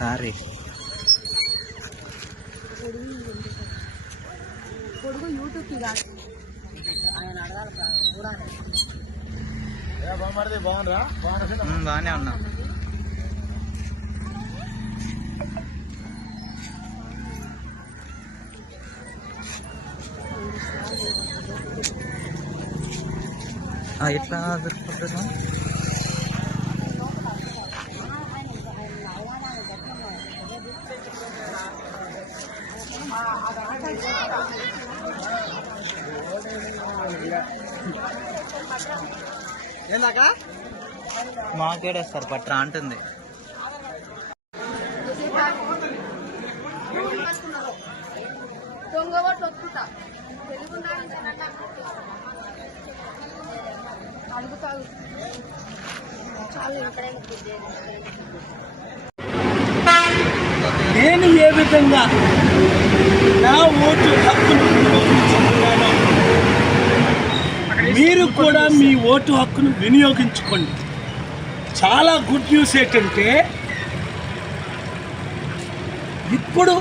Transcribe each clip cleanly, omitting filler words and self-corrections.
Sorry బాగానే ఉన్నా. ఎట్లా దొరుకుతుందా? మాకేడేస్తారు పట్రా అంటుంది. నేను ఏ విధంగా నా ఓటు హక్కును వినియోగించుకున్నానో మీరు కూడా మీ ఓటు హక్కును వినియోగించుకోండి. చాలా గుడ్ న్యూస్ ఏంటంటే ఇప్పుడు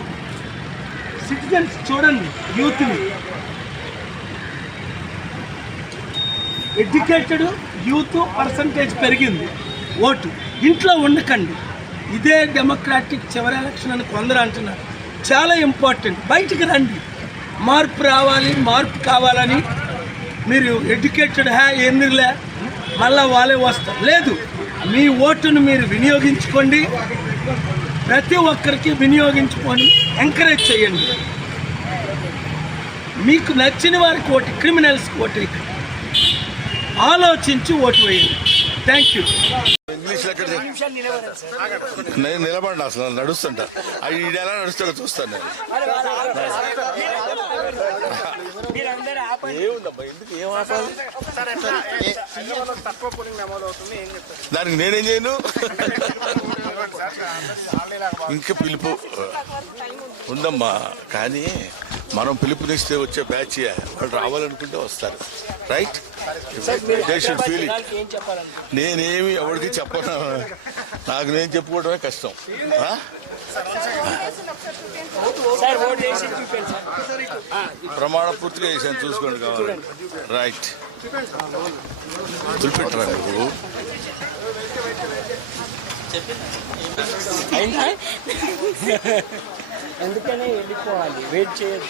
సిటిజన్స్ చూడండి, యూత్ని, ఎడ్యుకేటెడ్ యూత్ పర్సంటేజ్ పెరిగింది. ఓటు ఇంట్లో ఉండకండి. ఇదే డెమోక్రాటిక్ చివరి ఎలక్షన్ అని కొందరు అంటున్నారు. చాలా ఇంపార్టెంట్. బయటికి రండి. మార్పు రావాలి, మార్పు కావాలని మీరు ఎడ్యుకేటెడ్ ఎందుకులే మళ్ళా వాళ్ళే వస్తారు. లేదు, మీ ఓటును మీరు వినియోగించుకోండి. ప్రతి ఒక్కరికి వినియోగించుకొని ఎంకరేజ్ చేయండి. మీకు నచ్చిన వారికి ఓటు, క్రిమినల్స్కి ఓటు ఆలోచించి ఓటు వేయండి. Thank you. నేను నిలబడి అసలు నడుస్తుంటా. ఇది ఎలా నడుస్తాడో చూస్తాను నేను. ఏముందమ్మా, ఎందుకు ఏం ఆపాలి? దానికి నేనేం చేయను. ఇంకా పిలుపు ఉందమ్మా, కానీ మనం పిలుపునిస్తే వచ్చే బ్యాచ్ వాళ్ళు రావాలనుకుంటే వస్తారు. Right? They should feel it. నేనేమి ఎవరికి చెప్పను. నాకు నేను చెప్పుకోవడమే కష్టం. ప్రమాణ పూర్తిగా చేశాను, చూసుకోండి కావాలి. రైట్, తులిపెట్టరా నువ్వు. ఎందుకనే వెళ్ళిపోవాలి, వెయిట్ చేయదు.